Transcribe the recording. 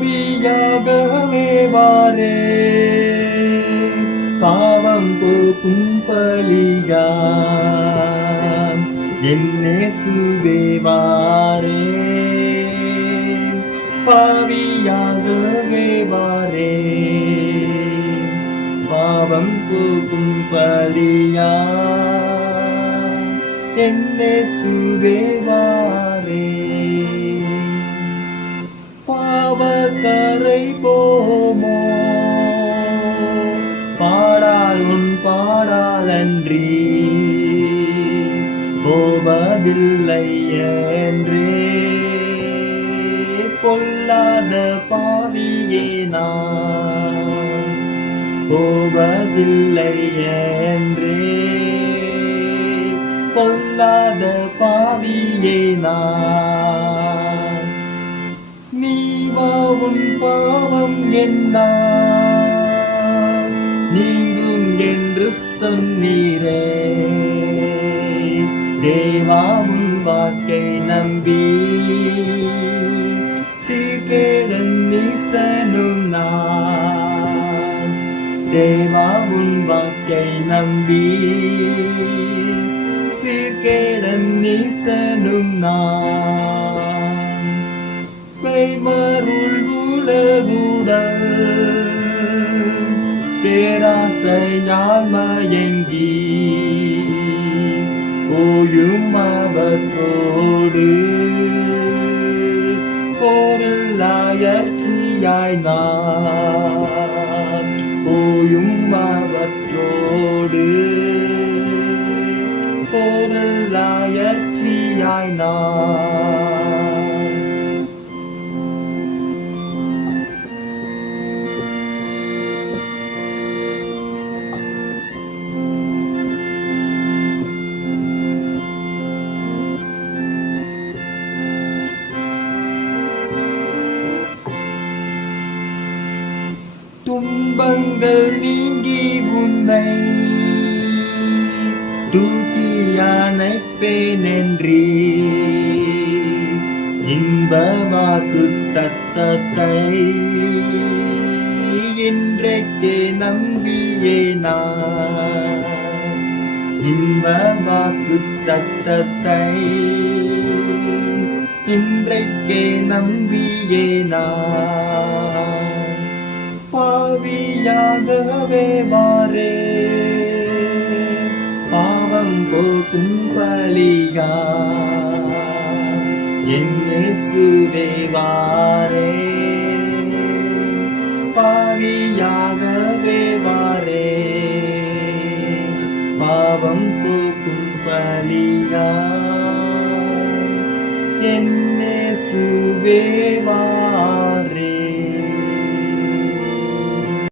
கோபியாகவே வாரே. பாவம் போக்கும் பலியாம் என்னே சுவேவாரே பாவியாகவே வாரே. பாவம் போக்கும் பலியா என்னே சுவேவாரே கரை போமோ? பாடால் உன் பாடாலன்றி போவதில்லை என்றே பொல்லாத பாவியே நான் போவதில்லை என்றே பொல்லாத பாவியே நான் நீங்கும் பாவம் என்ன நீங்கும் என்று சொன்னீரே. தேவாவும் வாக்கை நம்பி. சீர்கேடன் நீசனும் நான். தேவாவும் வாக்கை நம்பி. சீர்கேடன் நீசனும் நான். மெய்மருள் பேராசையால் மயங்கி ஓயும் அவற்றோடு போரில்லாயற்சியாய் நான் ஓயும் அவற்றோடு போரில்லாயற்சியாய் நான் துன்பங்கள் நீங்கி உன்னை. தூக்கி அணைப்பேனென்றி இன்ப வாக்கு தத்தத்தை இன்றைக்கே நம்பியே நான் இன்ப தத்தத்தை இன்றைக்கே நம்பியே நான் பாவியாகவே மாறே பாவம் போக்கும் பலியா என்னே சுவேவாரே பாவியாகவே வாரே. பாவம் போக்கும் பலியா என்னே சுவேவா